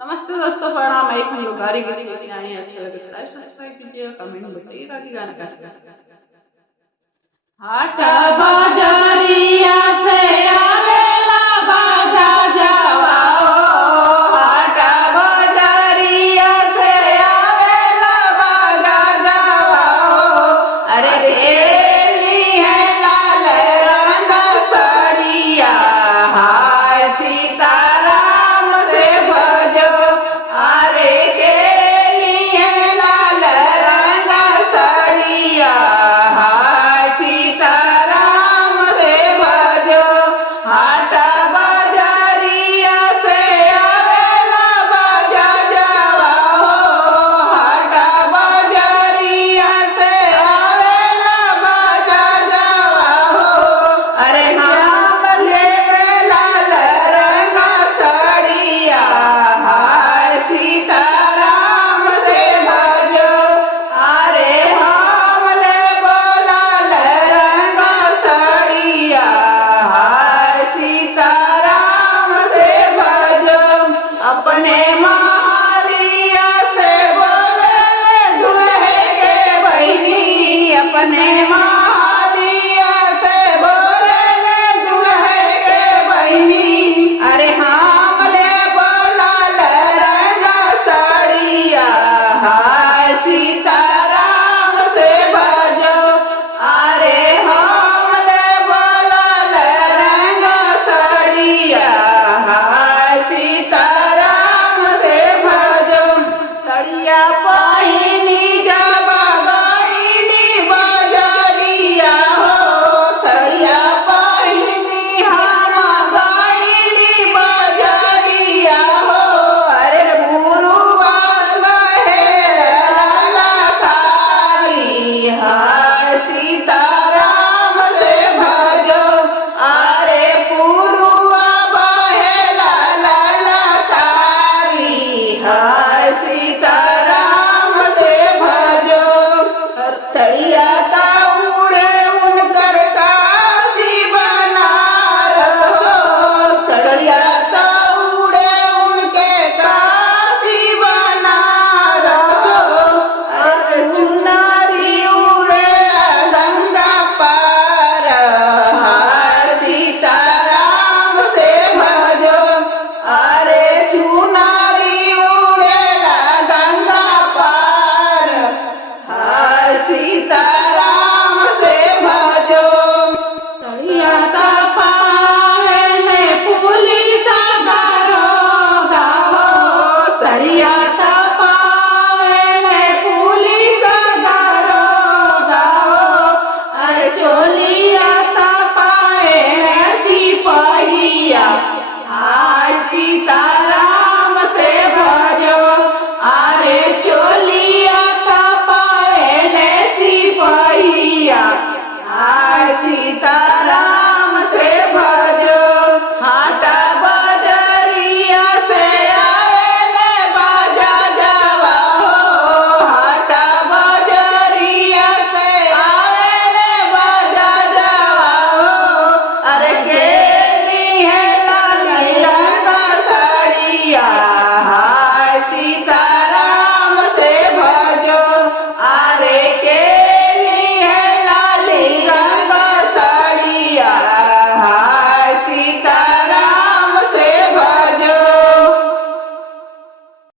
नमस्ते दोस्तों, प्रणाम। मैं हम लोग गाड़ी गिरी लेके आए हैं। अच्छा लगे तो लाइक सब्सक्राइब कीजिएगा, कमेंट में बताइएगा कि गाना कैसा है। हाट बाजारिया से आवेला बाजा जावा हो, हाट बाजारिया से आवेला बाजा जावा हो। अरे केली है लाल रंग साड़िया, हाय सीताराम से भजो। अरे केली है लाल रंग साड़िया, हाय सीताराम से भजो। हाट बाजारिया से आवेला बाजा जावा हो, हाट बाजारिया से आवेला बाजा जावा हो। अरे नाम लेवे लाल रंग साड़िया, हाय सीताराम से भजो। अरे हम लेबो लाल रंग साड़िया, हाय सीताराम से भजो। अपने मालिया से बोले ढूंढे गे बहिनी, अपने